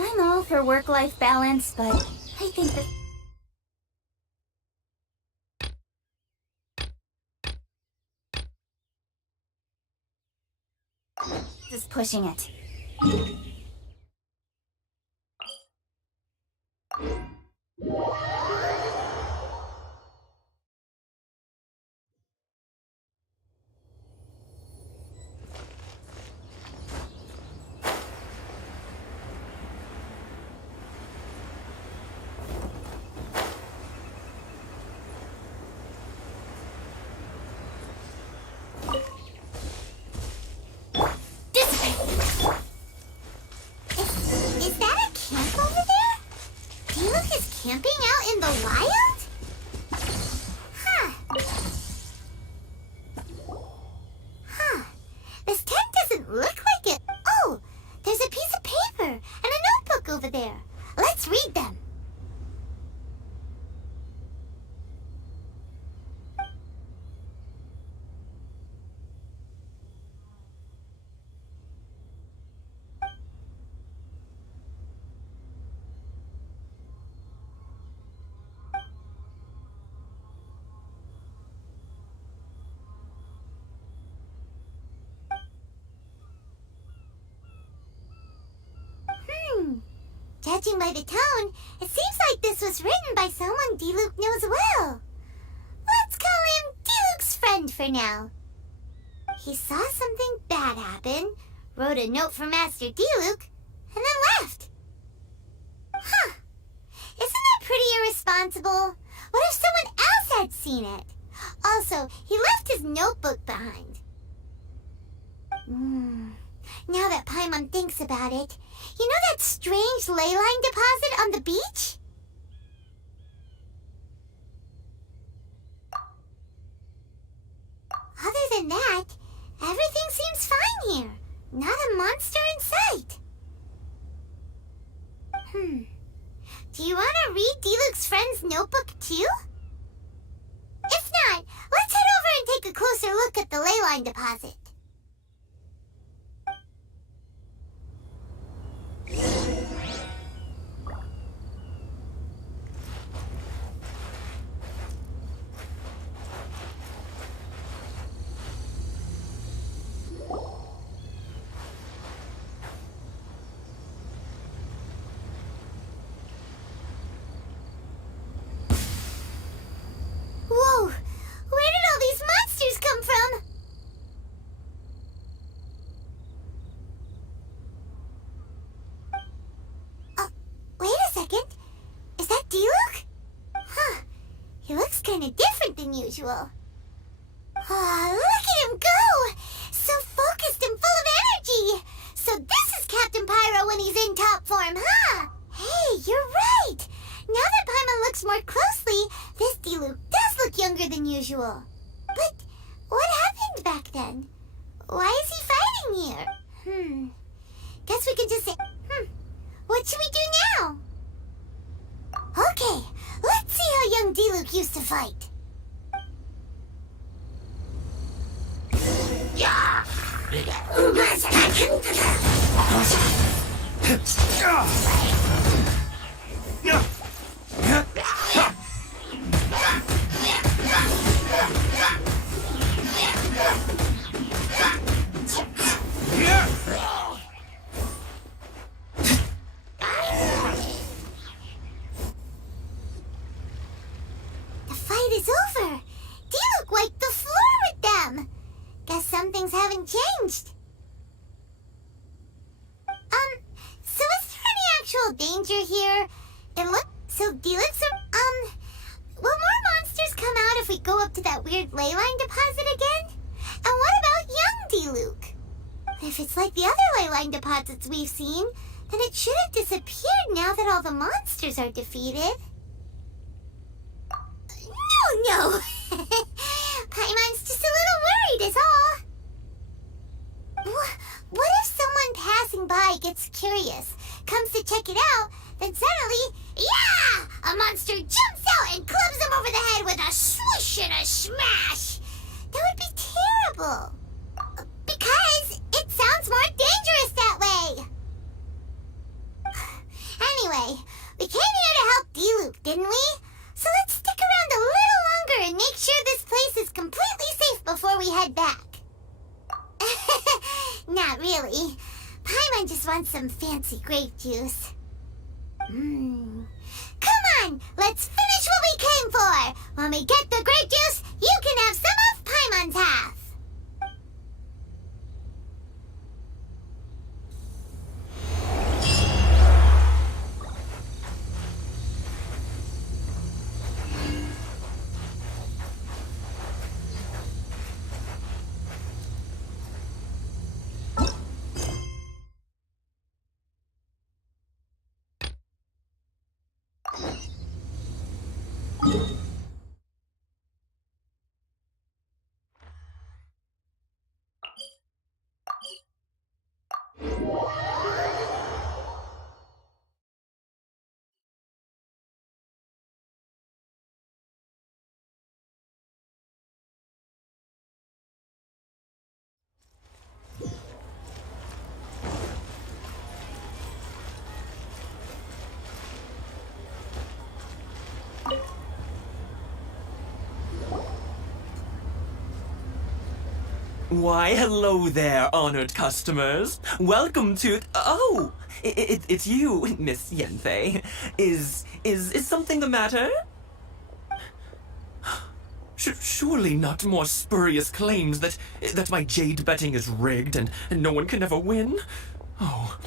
I'm all for work-life balance, but I think that... this is pushing it. Is that a camp over there? Diluc is camping out in the wild? Huh. This tent doesn't look like it. Oh, there's a piece of paper and a notebook over there. Let's read them. Judging by the tone, it seems like this was written by someone Diluc knows well. Let's call him Diluc's friend for now. He saw something bad happen, wrote a note for Master Diluc, and then left. Huh. Isn't that pretty irresponsible? What if someone else had seen it? Also, he left his notebook behind. Now that Paimon thinks about it, you know that strange ley line deposit on the beach? Other than that, everything seems fine here. Not a monster in sight. Do you want to read Diluc's friend's notebook too? If not, let's head over and take a closer look at the ley line deposit. Whoa! Where did all these monsters come from? Wait a second. Is that Diluc? Huh. He looks kind of different than usual. Look at him go! So focused and full of energy! So this is Captain Pyro when he's in top form, huh? Hey, you're right! Now that Paimon looks more closely, this Diluc does look younger than usual. But what happened back then? Why is he fighting here? Guess we can just say, what should we do now? Okay, let's see how young Diluc used to fight. The fight is over. Diluc wiped the floor with them. Guess some things haven't changed. So is there any actual danger here? It looks so Diluc's will more monsters come out if we go up to that weird ley line deposit again? And what about young Diluc? If it's like the other ley line deposits we've seen, then it should have disappeared now that all the monsters are defeated. No! Paimon's just a little worried is all. What if someone passing by gets curious, comes to check it out, then suddenly Yeah! A monster jumps out and clubs him over the head with a swoosh and a smash. That would be terrible. Because it sounds more dangerous that way. Anyway, we came here to help D-Loop, didn't we? So let's stick around a little longer and make sure this place is completely safe before we head back. Not really. Paimon just wants some fancy grape juice. Come on, let's finish what we came for. When we get the grape juice, you can have some of Paimon's half. Why, hello there, honored customers. Welcome to... Oh, it's you, Miss Yenfei. Is something the matter? Surely not more spurious claims that my jade betting is rigged and no one can ever win? Oh,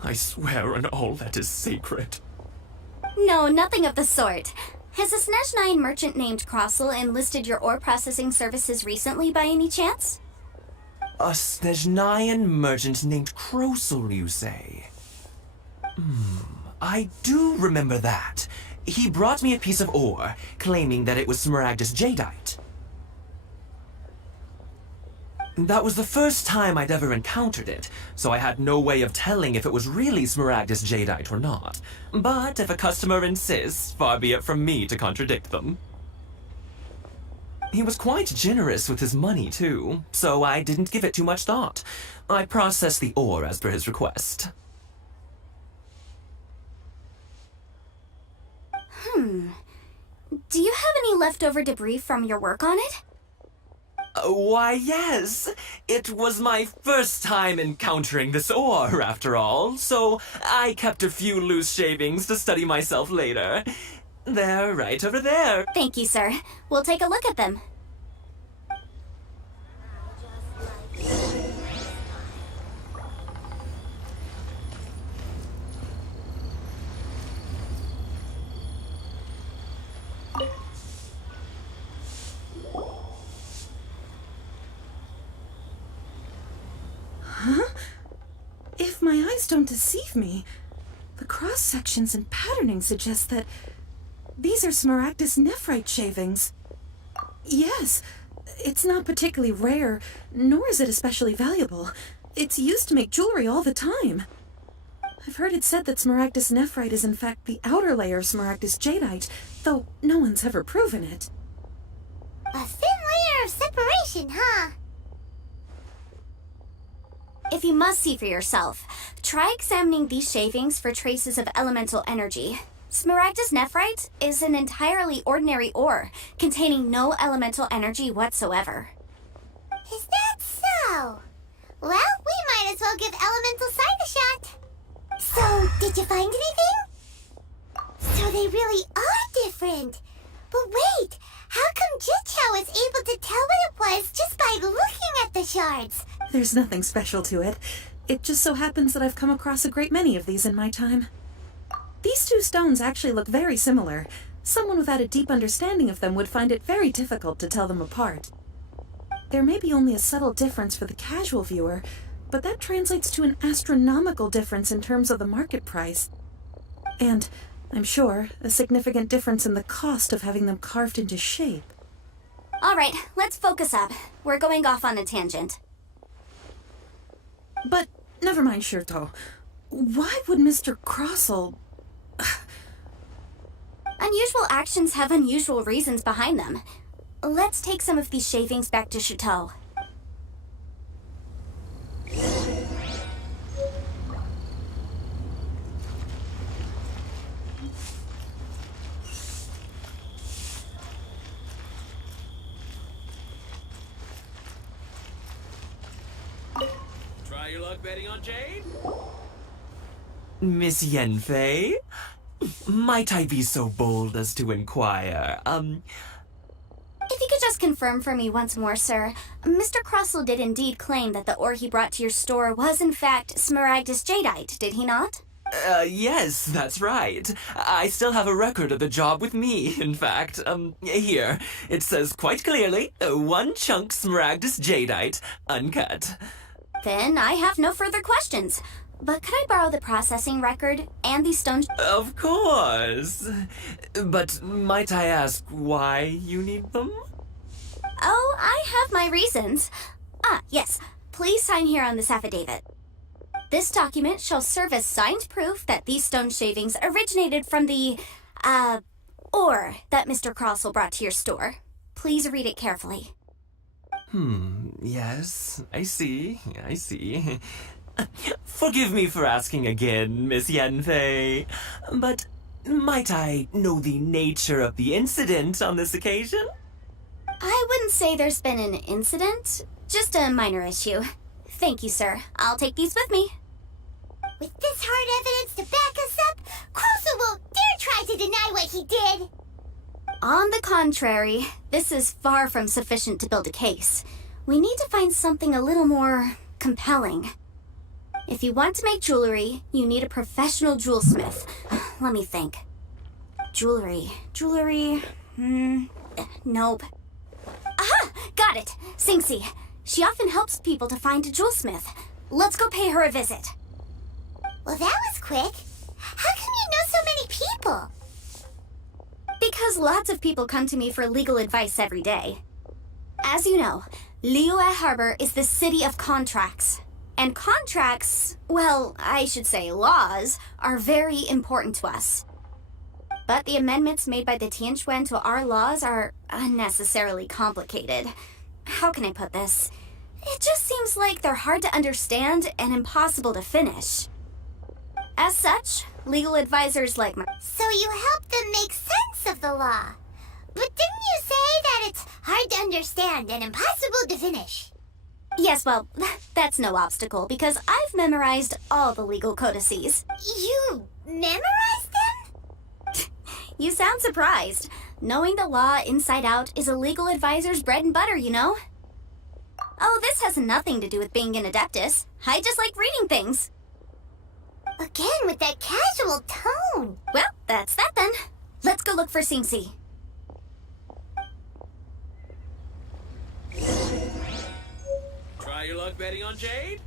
I swear on all that is sacred. No, nothing of the sort. Has a Snezhnine merchant named Crossel enlisted your ore processing services recently by any chance? A Snezhnine merchant named Crossel, you say? I do remember that. He brought me a piece of ore, claiming that it was Smaragdus jadeite. That was the first time I'd ever encountered it, so I had no way of telling if it was really Smaragdus jadeite or not. But if a customer insists, far be it from me to contradict them. He was quite generous with his money, too, so I didn't give it too much thought. I processed the ore as per his request. Do you have any leftover debris from your work on it? Why, yes. It was my first time encountering this ore, after all, so I kept a few loose shavings to study myself later. They're right over there. Thank you, sir. We'll take a look at them. If my eyes don't deceive me, the cross-sections and patterning suggest that these are Smaragdus nephrite shavings. Yes, it's not particularly rare, nor is it especially valuable. It's used to make jewelry all the time. I've heard it said that Smaragdus nephrite is in fact the outer layer of Smaragdus jadeite, though no one's ever proven it. A thin layer of separation, huh? If you must see for yourself, try examining these shavings for traces of elemental energy. Smaragdus nephrite is an entirely ordinary ore, containing no elemental energy whatsoever. Is that so? Well, we might as well give elemental side a shot. So, did you find anything? So they really are different. But wait, how come Jichao was able to tell what it was just by looking at the shards? There's nothing special to it. It just so happens that I've come across a great many of these in my time. These two stones actually look very similar. Someone without a deep understanding of them would find it very difficult to tell them apart. There may be only a subtle difference for the casual viewer, but that translates to an astronomical difference in terms of the market price. And, I'm sure, a significant difference in the cost of having them carved into shape. All right, let's focus up. We're going off on a tangent. But, never mind, Shirto. Why would Mr. Crossel... Unusual actions have unusual reasons behind them. Let's take some of these shavings back to Chateau. Try your luck betting on Jade? Miss Yenfei? Might I be so bold as to inquire, If you could just confirm for me once more, sir. Mr. Crossell did indeed claim that the ore he brought to your store was in fact Smaragdus Jadeite, did he not? Yes, that's right. I still have a record of the job with me, in fact. Here. It says quite clearly, 1 chunk Smaragdus Jadeite, uncut. Then I have no further questions. But could I borrow the processing record and these stones? Of course. But might I ask why you need them? Oh, I have my reasons. Ah, yes. Please sign here on this affidavit. This document shall serve as signed proof that these stone shavings originated from the, ore that Mr. Crossell brought to your store. Please read it carefully. Yes, I see. Forgive me for asking again, Miss Yenfei, but might I know the nature of the incident on this occasion? I wouldn't say there's been an incident, just a minor issue. Thank you, sir. I'll take these with me. With this hard evidence to back us up, Crossell won't dare try to deny what he did. On the contrary, this is far from sufficient to build a case. We need to find something a little more compelling. If you want to make jewelry, you need a professional jewelsmith. Let me think. Jewelry. Nope. Aha! Got it! Singsi. She often helps people to find a jewelsmith. Let's go pay her a visit. Well, that was quick. How come you know so many people? Because lots of people come to me for legal advice every day. As you know, Liyue Harbor is the city of contracts. And contracts, well, I should say laws, are very important to us. But the amendments made by the Tianquan to our laws are unnecessarily complicated. How can I put this? It just seems like they're hard to understand and impossible to finish. As such, legal advisors like my... So you help them make sense of the law. But didn't you say that it's hard to understand and impossible to finish? Yes, well, that's no obstacle because I've memorized all the legal codices. You memorized them? You sound surprised. Knowing the law inside out is a legal advisor's bread and butter, you know? Oh, this has nothing to do with being an adeptus. I just like reading things. Again, with that casual tone. Well, that's that then. Let's go look for Singsi. Try your luck betting on Jade?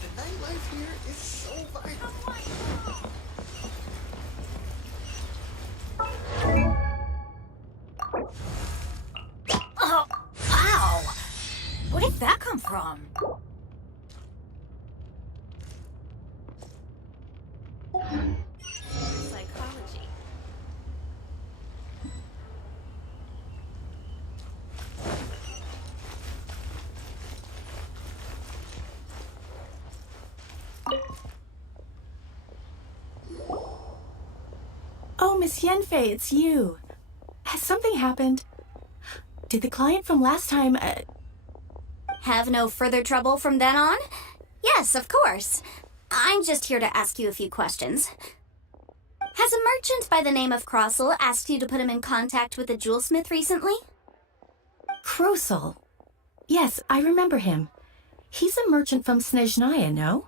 The nightlife here is so vibrant. Oh, ow! Where did that come from? Psychology. Oh, Miss Yenfei, it's you. Has something happened? Did the client from last time, Have no further trouble from then on? Yes, of course. I'm just here to ask you a few questions. Has a merchant by the name of Crossell asked you to put him in contact with a jewelsmith recently? Crossell? Yes, I remember him. He's a merchant from Snezhnaya, no?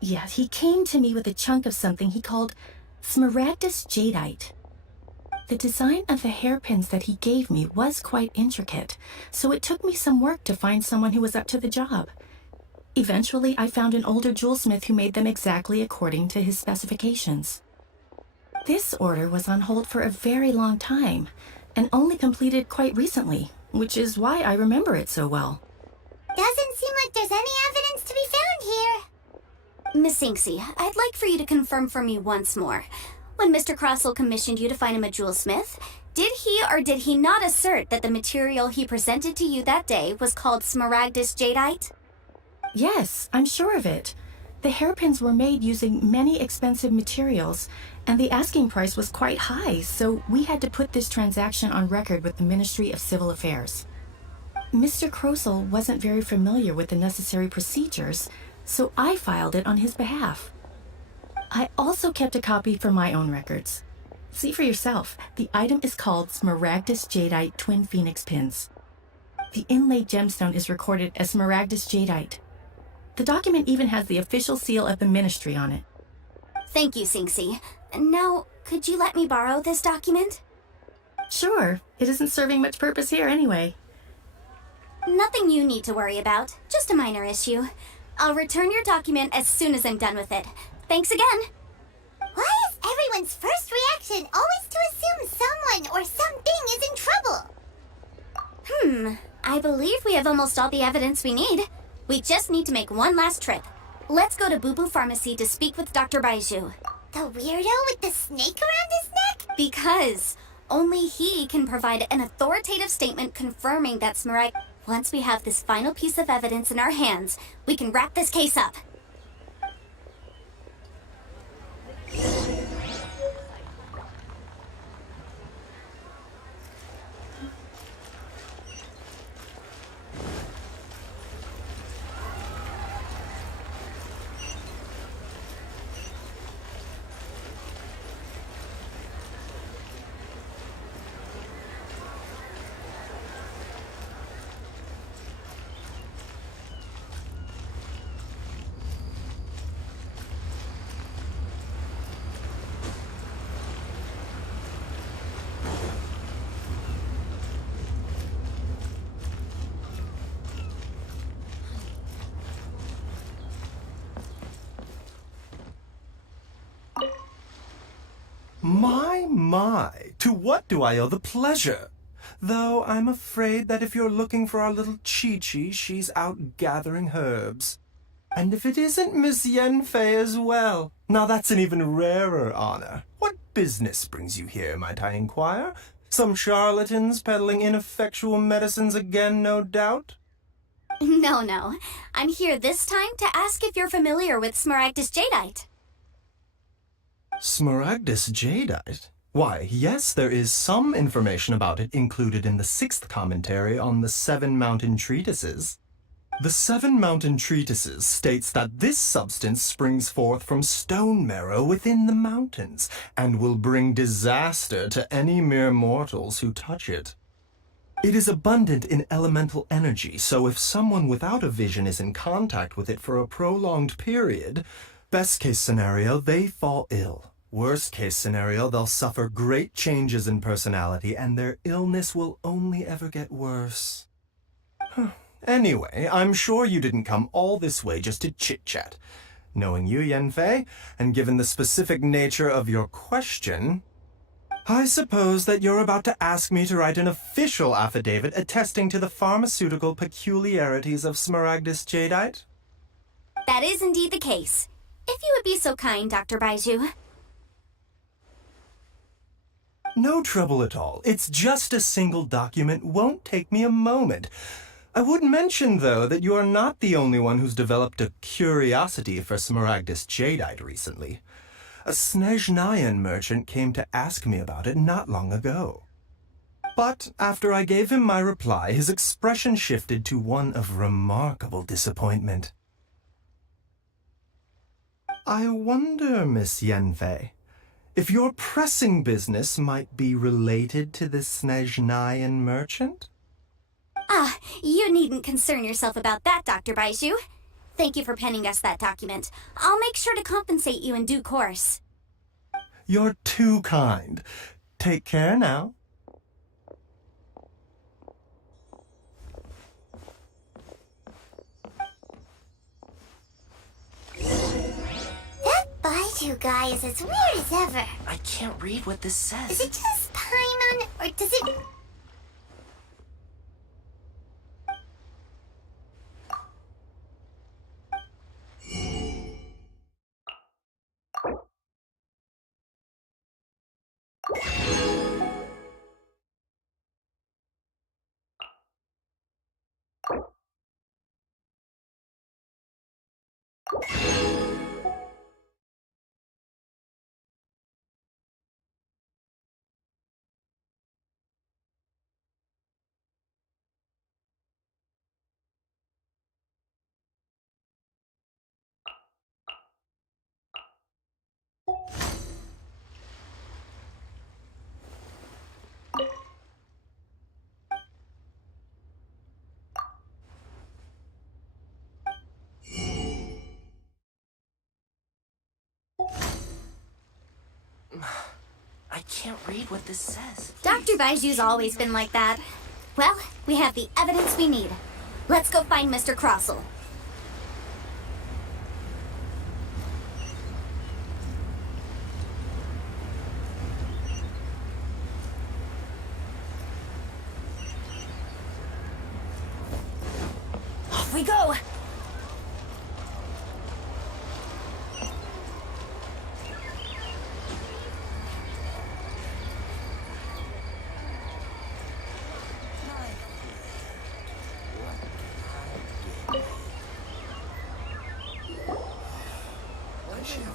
Yeah, he came to me with a chunk of something he called Smaragdus Jadeite. The design of the hairpins that he gave me was quite intricate, so it took me some work to find someone who was up to the job. Eventually, I found an older jewelsmith who made them exactly according to his specifications. This order was on hold for a very long time, and only completed quite recently, which is why I remember it so well. Doesn't seem like there's any evidence to be found here. Miss Inksy, I'd like for you to confirm for me once more. When Mr. Crossell commissioned you to find him a jewelsmith, did he or did he not assert that the material he presented to you that day was called Smaragdus Jadeite? Yes, I'm sure of it. The hairpins were made using many expensive materials, and the asking price was quite high, so we had to put this transaction on record with the Ministry of Civil Affairs. Mr. Crossell wasn't very familiar with the necessary procedures, so I filed it on his behalf. I also kept a copy for my own records. See for yourself, the item is called Smaragdus Jadeite Twin Phoenix Pins. The inlaid gemstone is recorded as Smaragdus Jadeite. The document even has the official seal of the ministry on it. Thank you, Sinksy. Now, could you let me borrow this document? Sure, it isn't serving much purpose here anyway. Nothing you need to worry about, just a minor issue. I'll return your document as soon as I'm done with it. Thanks again. Why is everyone's first reaction always to assume someone or something is in trouble? I believe we have almost all the evidence we need. We just need to make one last trip. Let's go to Boo Boo Pharmacy to speak with Dr. Baiju. The weirdo with the snake around his neck? Because only he can provide an authoritative statement confirming that Smaragd... Once we have this final piece of evidence in our hands, we can wrap this case up. My, to what do I owe the pleasure? Though I'm afraid that if you're looking for our little Chi-Chi, she's out gathering herbs. And if it isn't Miss Yenfei as well, now that's an even rarer honor. What business brings you here, might I inquire? Some charlatans peddling ineffectual medicines again, no doubt? No. I'm here this time to ask if you're familiar with Smaragdus Jadeite. Smaragdus Jadeite? Why, yes, there is some information about it included in the 6th commentary on the 7 Mountain Treatises. The 7 Mountain Treatises states that this substance springs forth from stone marrow within the mountains, and will bring disaster to any mere mortals who touch it. It is abundant in elemental energy, so if someone without a vision is in contact with it for a prolonged period, best case scenario, they fall ill. Worst case scenario, they'll suffer great changes in personality, and their illness will only ever get worse. Anyway, I'm sure you didn't come all this way just to chit-chat. Knowing you, Yenfei, and given the specific nature of your question, I suppose that you're about to ask me to write an official affidavit attesting to the pharmaceutical peculiarities of Smaragdus Jadeite? That is indeed the case. If you would be so kind, Dr. Baiju. No trouble at all. It's just a single document. Won't take me a moment. I would mention, though, that you are not the only one who's developed a curiosity for Smaragdus Jadeite recently. A Snezhnayan merchant came to ask me about it not long ago. But after I gave him my reply, his expression shifted to one of remarkable disappointment. I wonder, Miss Yenfei, if your pressing business might be related to this Snezhnayan merchant? You needn't concern yourself about that, Dr. Baiju. Thank you for penning us that document. I'll make sure to compensate you in due course. You're too kind. Take care now. That Baiju guy is as weird as ever. I can't read what this Is says. it just paimon? on, or does it... I can't read what this says. Dr. Baiju's always been like that. Well, we have the evidence we need. Let's go find Mr. Crossell. Off we go!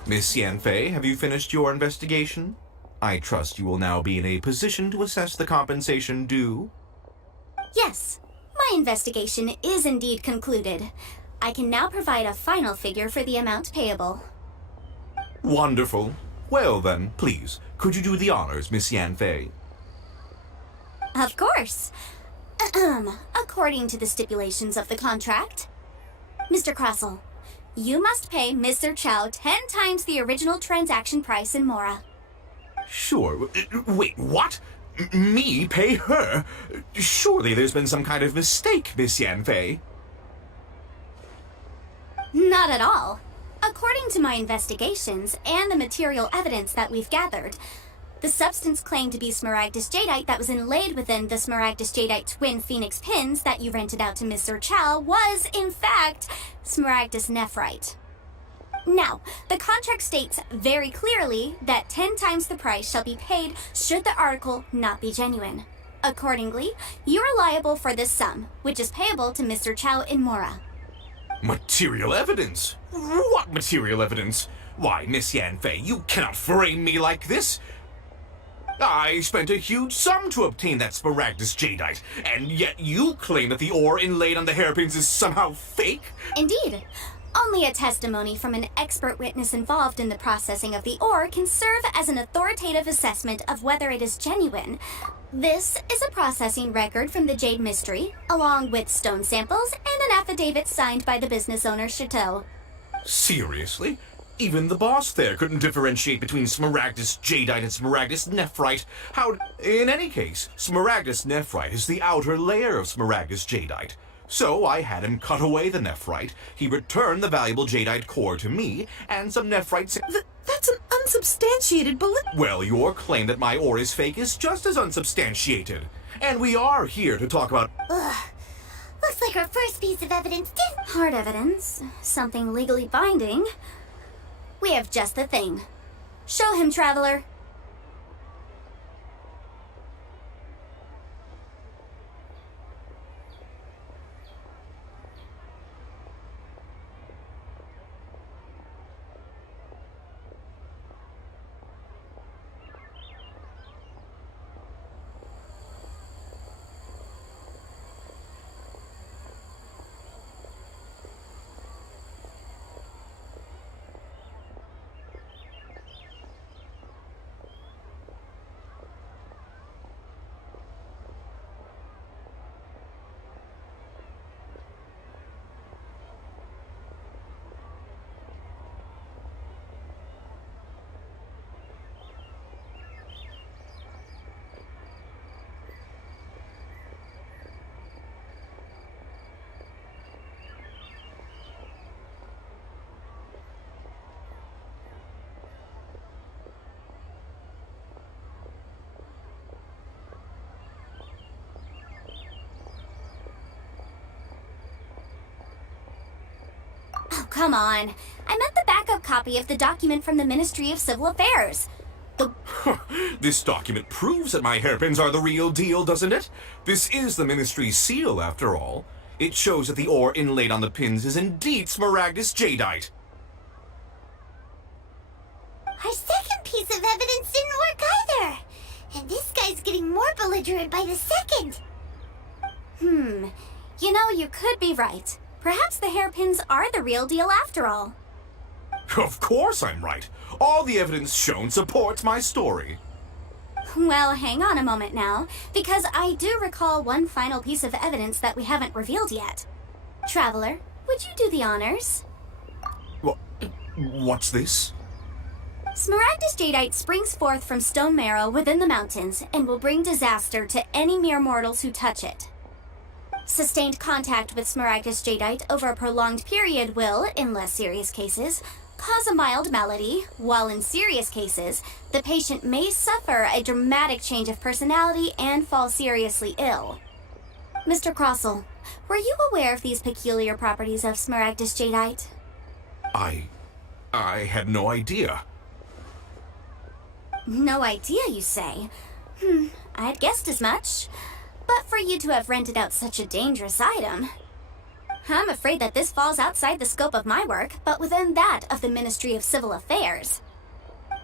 Miss Yanfei, have you finished your investigation? I trust you will now be in a position to assess the compensation due. Yes, my investigation is indeed concluded. I can now provide a final figure for the amount payable. Wonderful. Well then, please, could you do the honors, Miss Yanfei? Of course. According to the stipulations of the contract, Mr. Crossell, you must pay Mr. Chow 10 times the original transaction price in Mora. Sure. Wait, what? Me pay her? Surely there's been some kind of mistake, Miss Yanfei. Not at all. According to my investigations and the material evidence that we've gathered, the substance claimed to be Smaragdus Jadeite that was inlaid within the Smaragdus Jadeite twin phoenix pins that you rented out to Mr. Chow was, in fact, Smaragdus Nephrite. Now, the contract states very clearly that 10 times the price shall be paid should the article not be genuine. Accordingly, you are liable for this sum, which is payable to Mr. Chow in Mora. Material evidence? What material evidence? Why, Miss Yanfei, you cannot frame me like this. I spent a huge sum to obtain that Smaragdus Jadeite, and yet you claim that the ore inlaid on the hairpins is somehow fake? Indeed. Only a testimony from an expert witness involved in the processing of the ore can serve as an authoritative assessment of whether it is genuine. This is a processing record from the Jade Mystery, along with stone samples and an affidavit signed by the business owner, Chateau. Seriously? Even the boss there couldn't differentiate between Smaragdus Jadeite and Smaragdus Nephrite. In any case, Smaragdus Nephrite is the outer layer of Smaragdus Jadeite. So I had him cut away the Nephrite, he returned the valuable Jadeite core to me, and some Nephrite... That's an unsubstantiated belief. Well, your claim that my ore is fake is just as unsubstantiated. And we are here to talk about... Ugh. Looks like our first piece of evidence didn't... Hard evidence, something legally binding. We have just the thing. Show him, Traveler. come on. I meant the backup copy of the document from the Ministry of Civil Affairs. This document proves that my hairpins are the real deal, doesn't it? This is the Ministry's seal, after all. It shows that the ore inlaid on the pins is indeed Smaragdus jadeite. Our second piece of evidence didn't work either. And this guy's getting more belligerent by the second. You know, you could be right. Perhaps the hairpins are the real deal after all. Of course I'm right. All the evidence shown supports my story. Well, hang on a moment now, because I do recall one final piece of evidence that we haven't revealed yet. Traveler, would you do the honors? What's this? Smaragdus jadeite springs forth from stone marrow within the mountains and will bring disaster to any mere mortals who touch it. Sustained contact with Smaragdus jadeite over a prolonged period will, in less serious cases, cause a mild malady, while in serious cases, the patient may suffer a dramatic change of personality and fall seriously ill. Mr. Crossell, were you aware of these peculiar properties of Smaragdus jadeite? I had no idea. No idea, you say? I'd guessed as much. But for you to have rented out such a dangerous item... I'm afraid that this falls outside the scope of my work, but within that of the Ministry of Civil Affairs.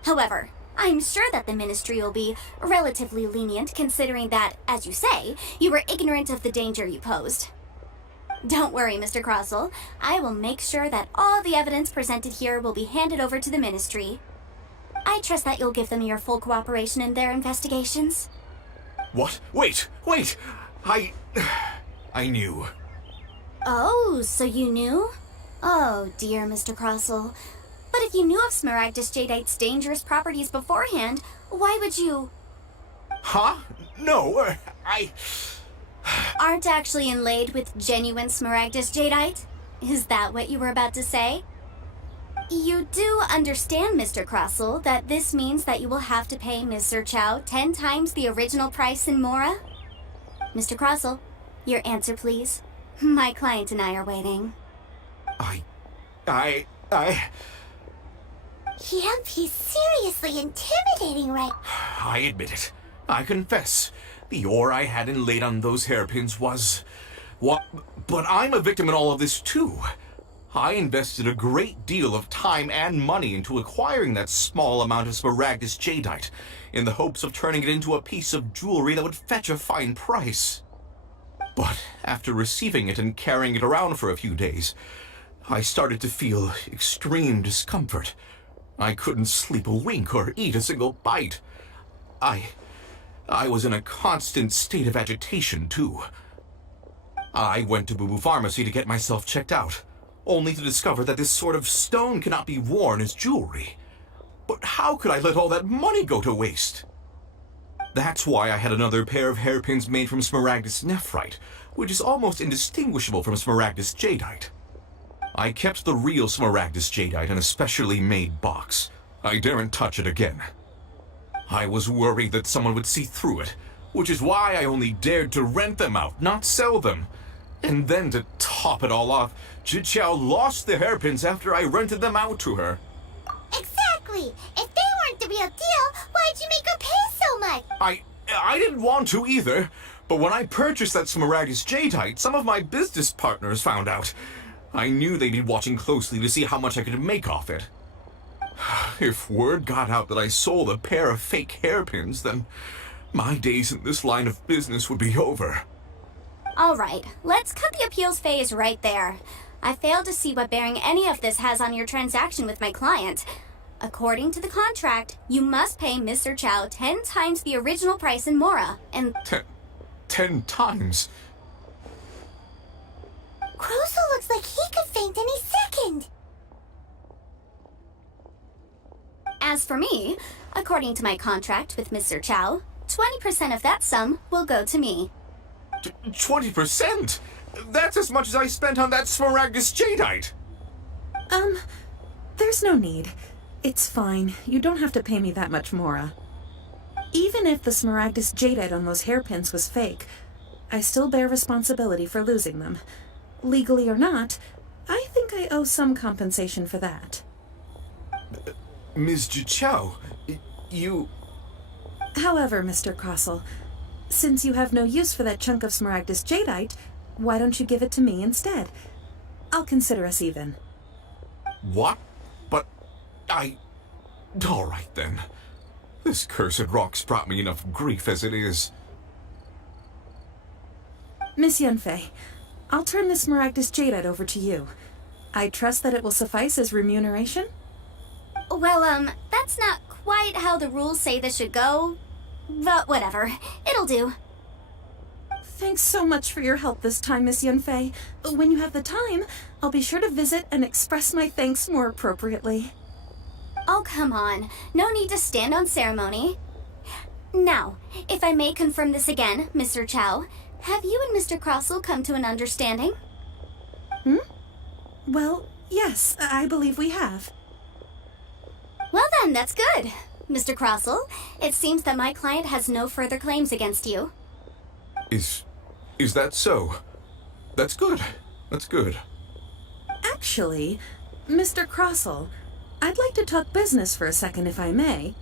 However, I'm sure that the Ministry will be relatively lenient considering that, as you say, you were ignorant of the danger you posed. Don't worry, Mr. Crossell. I will make sure that all the evidence presented here will be handed over to the Ministry. I trust that you'll give them your full cooperation in their investigations. What? Wait! I knew. Oh, so you knew? Oh, dear Mr. Crossell. But if you knew of Smaragdus jadeite's dangerous properties beforehand, why would you... Huh? No, Aren't actually inlaid with genuine Smaragdus jadeite? Is that what you were about to say? You do understand, Mr. Crossell, that this means that you will have to pay Mr. Chow 10 times the original price in Mora? Mr. Crossell, your answer, please. My client and I are waiting. Yep, he's seriously intimidating, right? I admit it. I confess. The ore I had inlaid on those hairpins was... What? But I'm a victim in all of this, too. I invested a great deal of time and money into acquiring that small amount of Smaragdus jadeite, in the hopes of turning it into a piece of jewelry that would fetch a fine price. But after receiving it and carrying it around for a few days, I started to feel extreme discomfort. I couldn't sleep a wink or eat a single bite. I was in a constant state of agitation, too. I went to Boo Boo Pharmacy to get myself checked out, only to discover that this sort of stone cannot be worn as jewelry. But how could I let all that money go to waste? That's why I had another pair of hairpins made from Smaragdus nephrite, which is almost indistinguishable from Smaragdus jadeite. I kept the real Smaragdus jadeite in a specially made box. I daren't touch it again. I was worried that someone would see through it, which is why I only dared to rent them out, not sell them. And then to top it all off, Jiqiao lost the hairpins after I rented them out to her. Exactly! If they weren't the real deal, why'd you make her pay so much? I didn't want to either, but when I purchased that Smaragdus jadeite, some of my business partners found out. I knew they'd be watching closely to see how much I could make off it. If word got out that I sold a pair of fake hairpins, then my days in this line of business would be over. All right, let's cut the appeals phase right there. I failed to see what bearing any of this has on your transaction with my client. According to the contract, you must pay Mr. Chow 10 times the original price in Mora, and... 10 times? Crossell looks like he could faint any second. As for me, according to my contract with Mr. Chow, 20% of that sum will go to me. 20%? That's as much as I spent on that Smaragdus jadeite. There's no need. It's fine. You don't have to pay me that much, Mora. Even if the Smaragdus jadeite on those hairpins was fake, I still bear responsibility for losing them. Legally or not, I think I owe some compensation for that. Ms. Chow, you... However, Mr. Crossell, since you have no use for that chunk of Smaragdus Jadeite, why don't you give it to me instead? I'll consider us even. What? But all right, then. This cursed rock's brought me enough grief as it is. Miss Yunfei, I'll turn the Smaragdus Jadeite over to you. I trust that it will suffice as remuneration? Well, that's not quite how the rules say this should go. But whatever. It'll do. Thanks so much for your help this time, Miss Yunfei. When you have the time, I'll be sure to visit and express my thanks more appropriately. Oh, come on. No need to stand on ceremony. Now, if I may confirm this again, Mr. Chow, have you and Mr. Crossell come to an understanding? Well, yes, I believe we have. Well then, that's good. Mr. Crossell, it seems that my client has no further claims against you. Is that so? That's good. That's good. Actually, Mr. Crossell, I'd like to talk business for a second if I may.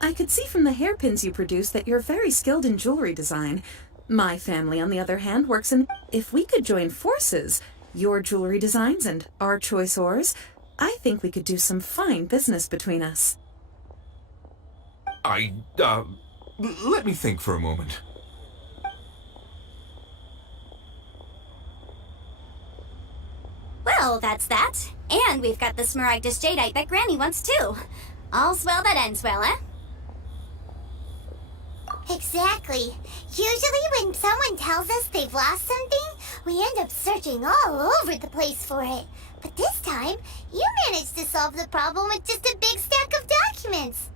I could see from the hairpins you produce that you're very skilled in jewelry design. My family, on the other hand, works in... If we could join forces, your jewelry designs and our choice ores, I think we could do some fine business between us. Let me think for a moment. Well, that's that. And we've got the Smaragdus Jadeite that Granny wants too. All's well that ends well, eh? Exactly. Usually when someone tells us they've lost something, we end up searching all over the place for it. But this time, you managed to solve the problem with just a big stack of documents.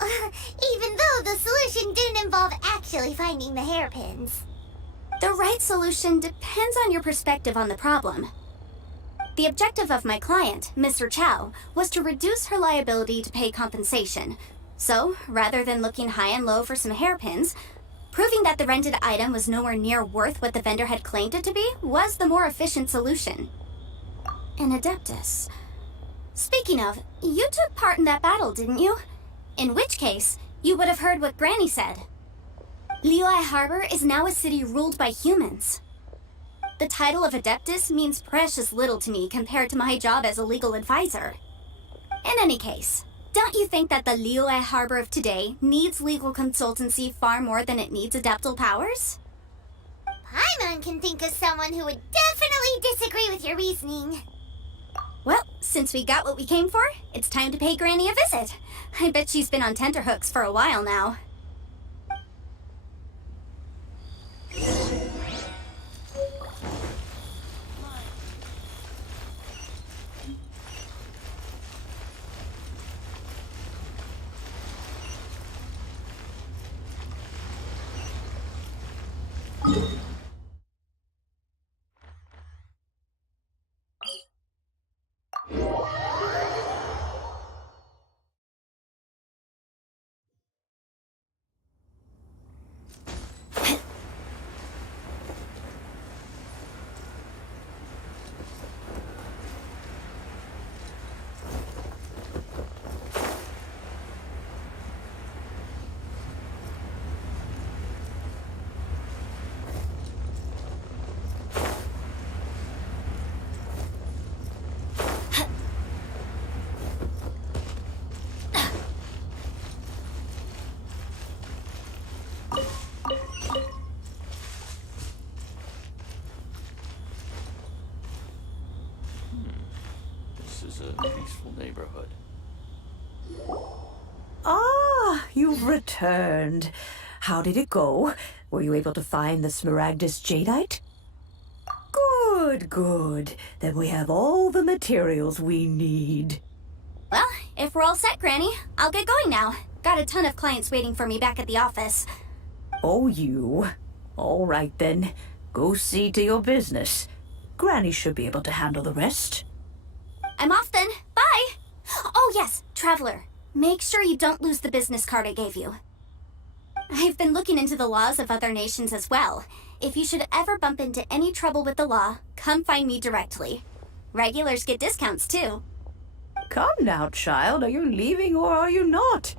Even though the solution didn't involve actually finding the hairpins. The right solution depends on your perspective on the problem. The objective of my client, Mr. Chow, was to reduce her liability to pay compensation. So, rather than looking high and low for some hairpins, proving that the rented item was nowhere near worth what the vendor had claimed it to be was the more efficient solution. An Adeptus. Speaking of, you took part in that battle, didn't you? In which case, you would have heard what Granny said. Liyue Harbor is now a city ruled by humans. The title of Adeptus means precious little to me compared to my job as a legal advisor. In any case, don't you think that the Liyue Harbor of today needs legal consultancy far more than it needs adeptal powers? Paimon can think of someone who would definitely disagree with your reasoning. Well, since we got what we came for, it's time to pay Granny a visit. I bet she's been on tenterhooks for a while now. This is a peaceful neighborhood. Ah, you've returned. How did it go? Were you able to find the Smaragdus Jadeite? Good, good. Then we have all the materials we need. Well, if we're all set, Granny, I'll get going now. Got a ton of clients waiting for me back at the office. Oh, you. All right, then. Go see to your business. Granny should be able to handle the rest. I'm off then. Bye! Oh yes, Traveler. Make sure you don't lose the business card I gave you. I've been looking into the laws of other nations as well. If you should ever bump into any trouble with the law, come find me directly. Regulars get discounts too. Come now, child. Are you leaving or are you not?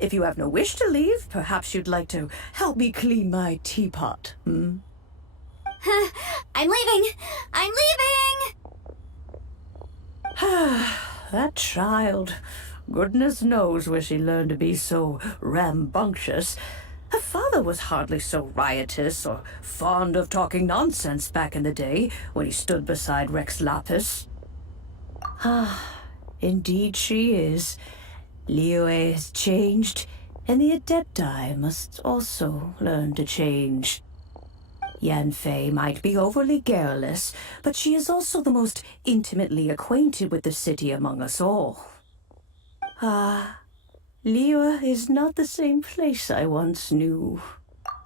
If you have no wish to leave, perhaps you'd like to help me clean my teapot, hmm? I'm leaving! I'm leaving! That child. Goodness knows where she learned to be so rambunctious. Her father was hardly so riotous or fond of talking nonsense back in the day when he stood beside Rex Lapis. Indeed she is. Liyue has changed, and the Adepti must also learn to change. Yanfei might be overly garrulous, but she is also the most intimately acquainted with the city among us all. Liyue is not the same place I once knew.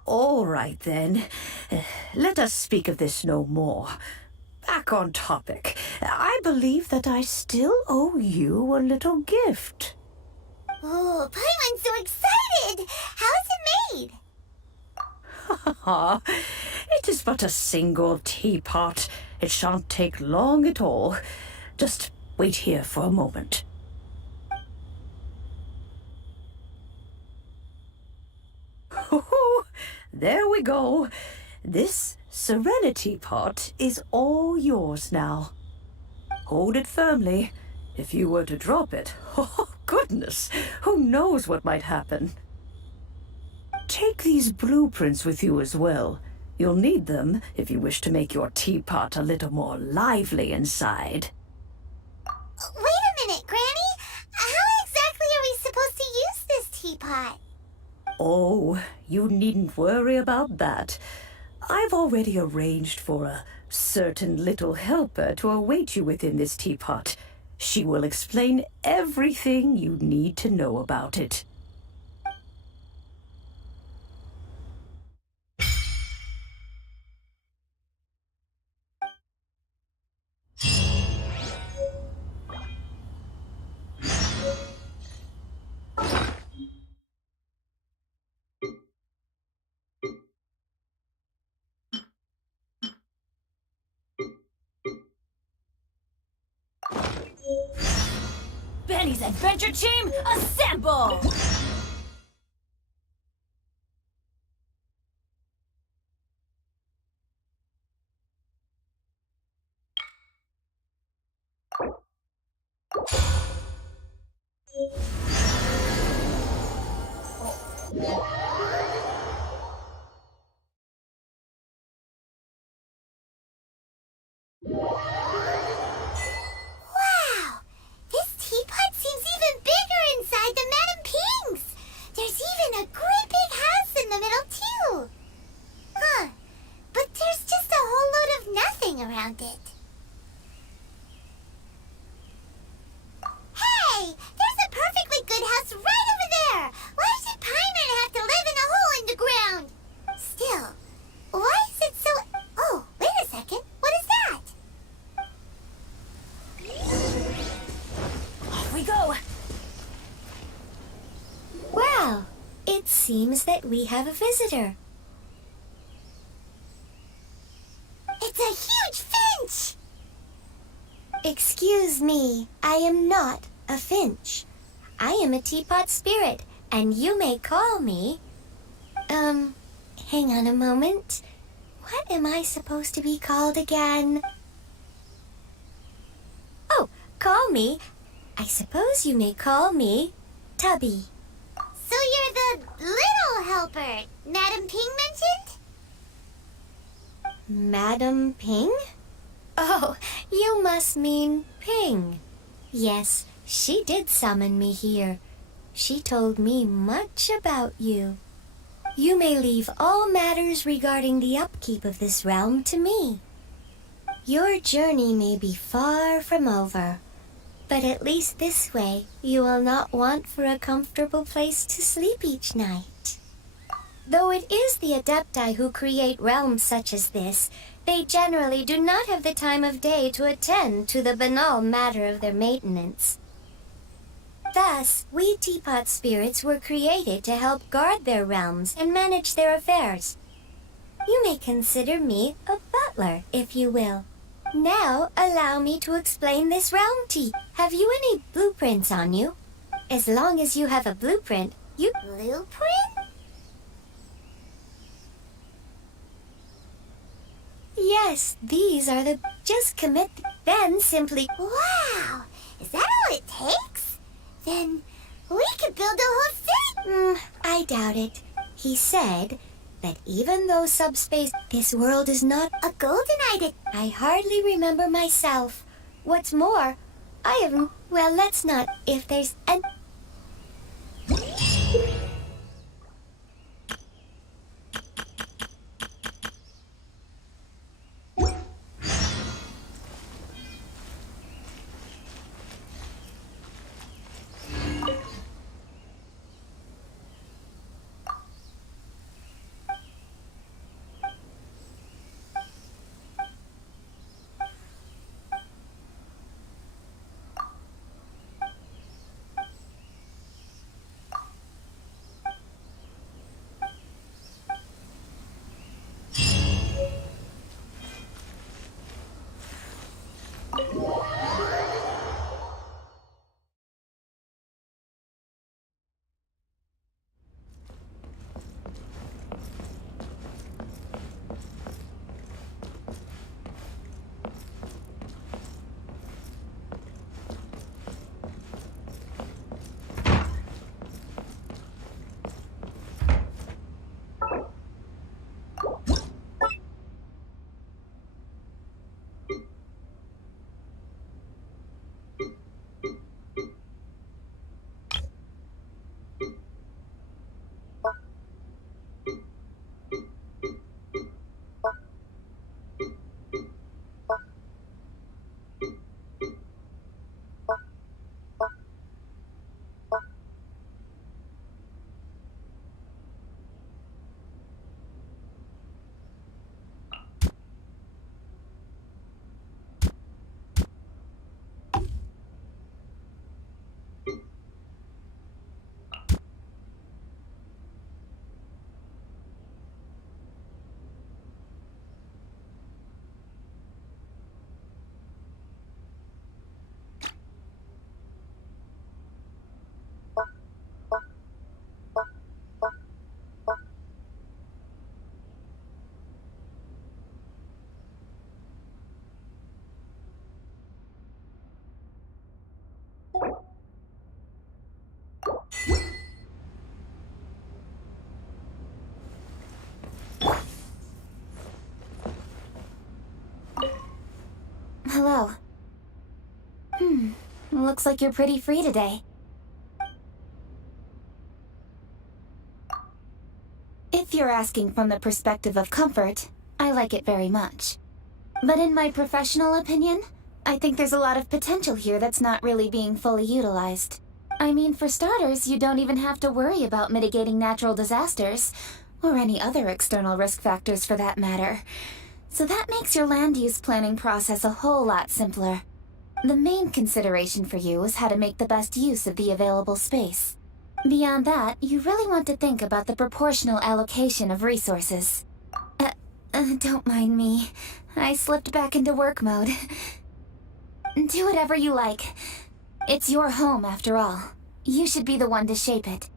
All right, then. Let us speak of this no more. Back on topic. I believe that I still owe you a little gift. Oh, Paimon's so excited! How is it made? It is but a single teapot. It shan't take long at all. Just wait here for a moment. There we go. This Serenity pot is all yours now. Hold it firmly. If you were to drop it, oh goodness, who knows what might happen. Take these blueprints with you as well. You'll need them if you wish to make your teapot a little more lively inside. Wait a minute, Granny. How exactly are we supposed to use this teapot? Oh, you needn't worry about that. I've already arranged for a certain little helper to await you within this teapot. She will explain everything you need to know about it. Benny's Adventure Team, assemble! Wow! This teapot seems even bigger inside than Madame Ping's! There's even a great big house in the middle, too! Huh. But there's just a whole load of nothing around it. Hey! There's a perfectly good house right over there! Why should Paimon have to live in a hole in the ground? Still, why is it so... Oh, wait a second. What is that? Off we go! Well, it seems that we have a visitor. It's a huge finch! Excuse me, I am not a finch. I am a teapot spirit, and you may call me... hang on a moment. What am I supposed to be called again? Oh, call me. I suppose you may call me Tubby. So you're the little helper Madame Ping mentioned? Madam Ping? Oh, you must mean Ping. Yes, she did summon me here. She told me much about you. You may leave all matters regarding the upkeep of this realm to me. Your journey may be far from over, but at least this way you will not want for a comfortable place to sleep each night. Though it is the Adepti who create realms such as this, they generally do not have the time of day to attend to the banal matter of their maintenance. Thus, we teapot spirits were created to help guard their realms and manage their affairs. You may consider me a butler, if you will. Now, allow me to explain this realm to you. Have you any blueprints on you? As long as you have a blueprint, you... Blueprint? Yes, these are the... Just commit, then simply... Wow! Is that all it takes? Then we could build a whole city! I doubt it. He said that even though subspace... This world is not a golden-eyed... I hardly remember myself. What's more, I have... Well, let's not... If there's an... Hello. Looks like you're pretty free today. If you're asking from the perspective of comfort, I like it very much. But in my professional opinion, I think there's a lot of potential here that's not really being fully utilized. I mean, for starters, you don't even have to worry about mitigating natural disasters, or any other external risk factors for that matter. So that makes your land use planning process a whole lot simpler. The main consideration for you is how to make the best use of the available space. Beyond that, you really want to think about the proportional allocation of resources. Don't mind me. I slipped back into work mode. Do whatever you like. It's your home, after all. You should be the one to shape it.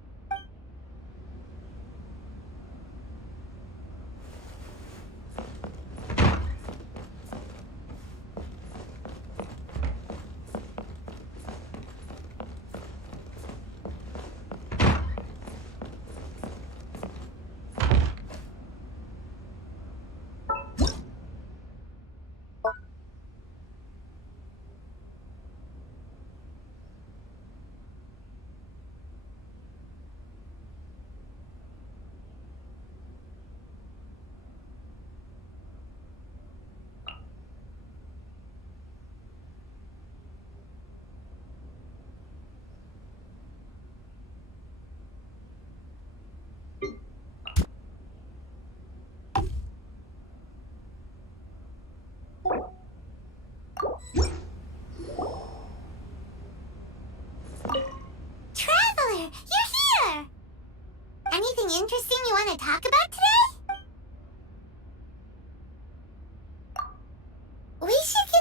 Traveler, you're here! Anything interesting you want to talk about today? We should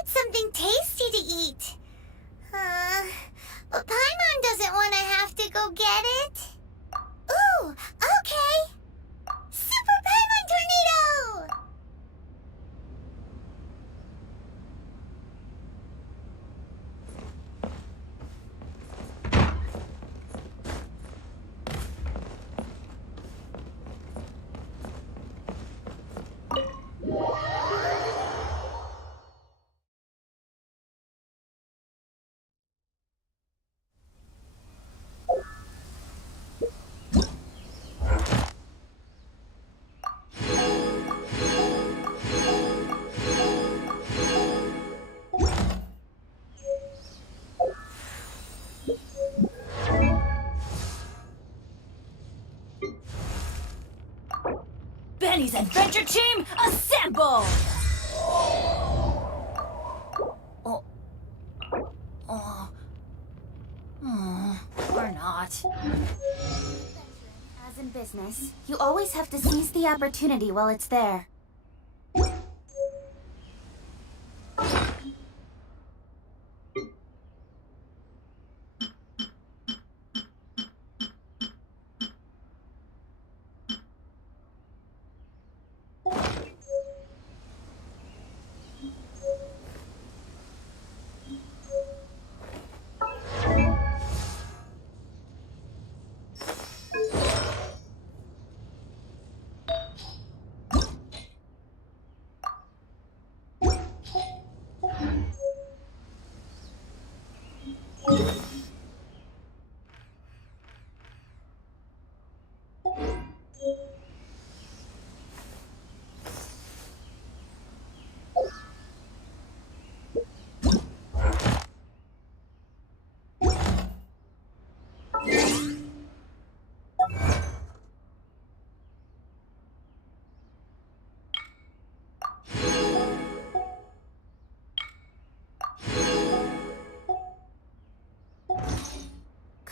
Benny's adventure team, assemble! Or not. As in business, you always have to seize the opportunity while it's there.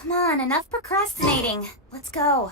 Come on, enough procrastinating. Let's go.